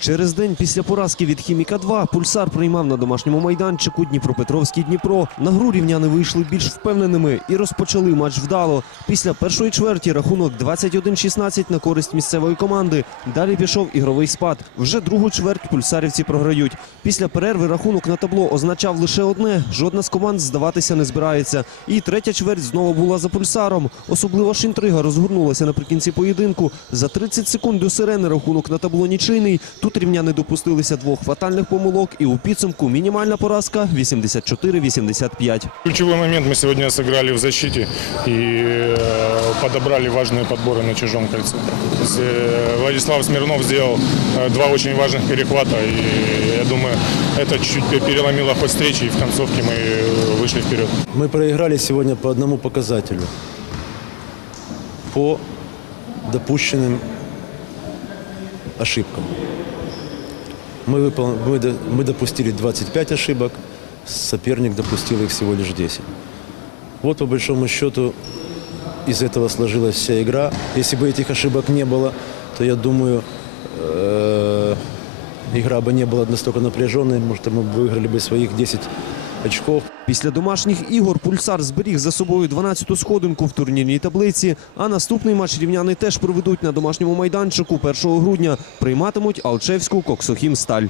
Через день після поразки від Хіміка 2 пульсар приймав на домашньому майданчику Дніпропетровський Дніпро. На гру рівняни вийшли більш впевненими і розпочали матч вдало. Після першої чверті рахунок 21-16 на користь місцевої команди. Далі пішов ігровий спад. Вже другу чверть пульсарівці програють. Після перерви рахунок на табло означав лише одне: жодна з команд здаватися не збирається. І третя чверть знову була за пульсаром. Особливо ж інтрига розгорнулася наприкінці поєдинку. За 30 секунд до сирени рахунок на табло нічийний. Тут рівняни допустилися двох фатальних помилок, і у підсумку мінімальна поразка 84-85. Ключевой момент мы сегодня сыграли в защите и э, подобрали важные подборы на чужом кольце. То есть, э, Владислав Смирнов сделал э, два очень важных перехвата, и я думаю, это чуть-чуть пе- переломило ход встречи, и в концовке мы э, вышли вперед. Мы проиграли сегодня по одному показателю. По допущенным ошибкам. Мы, выпол- мы до- мы допустили 25 ошибок, соперник допустил их всего лишь 10. Вот по большому счету из этого сложилась вся игра. Если бы этих ошибок не было, то я думаю, э, игра бы не была настолько напряженной, может, мы бы выиграли бы своих 10 очков. Після домашніх ігор пульсар зберіг за собою 12-ту сходинку в турнірній таблиці. А наступний матч рівняни теж проведуть на домашньому майданчику 1 грудня. Прийматимуть Алчевську Коксохім Сталь.